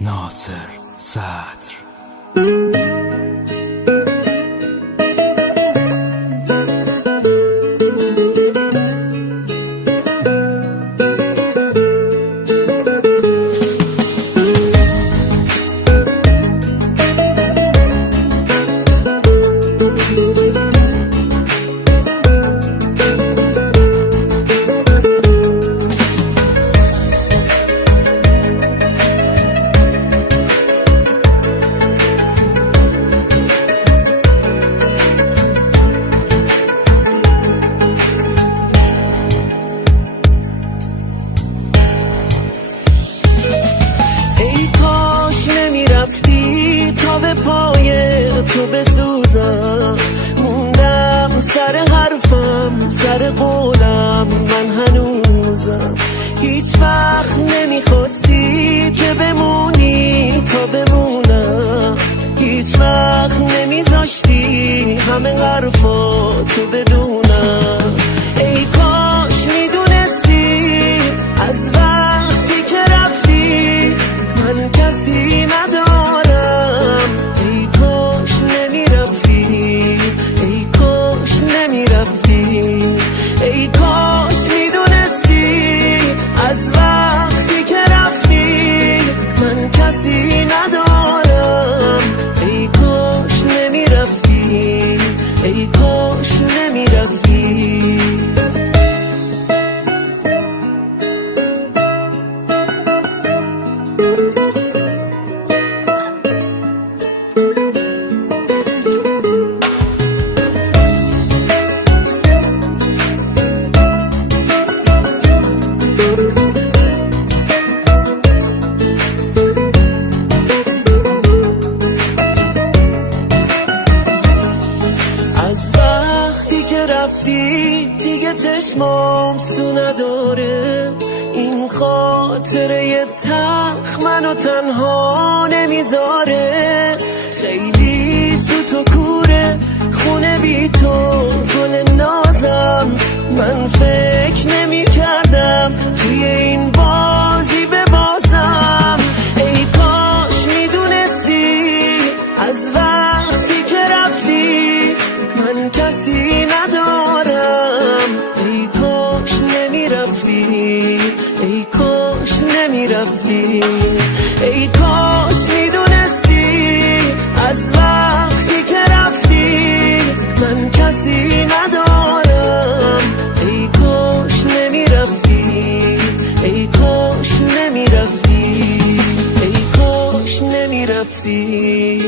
ناصر صدر. به پای تو بسوزم، موندم سر حرفم، سر قولم، من هنوزم. هیچ وقت نمیخواستی که بمونی تا بمونم، هیچ وقت نمیذاشتی همه حرفا تو بدونم. ای کاش میدونستی از وقتی که رفتی من کسی ندارم. ای کاش میدونستی از وقتی که رفتی من کسی ندارم. ای کاش نمیرفتی، ای کاش نمیرفتی. رفتی دیگه چشمام سو نداره، این خاطره تلخ منو تنها نمیذاره. خیلی سوت و کوره خونه بی تو گل نازم، من فکر نمی کردم توی این بازی ببازم. ای کاش میدونستی از وقتی که رفتی من کسی ندارم. ای کاش نمیرفتی، ای کاش نمیرفتی. ای کاش میدونستی از وقتی که رفتی من کسی ندارم. ای کاش نمیرفتی، ای کاش نمیرفتی، ای کاش نمیرفتی.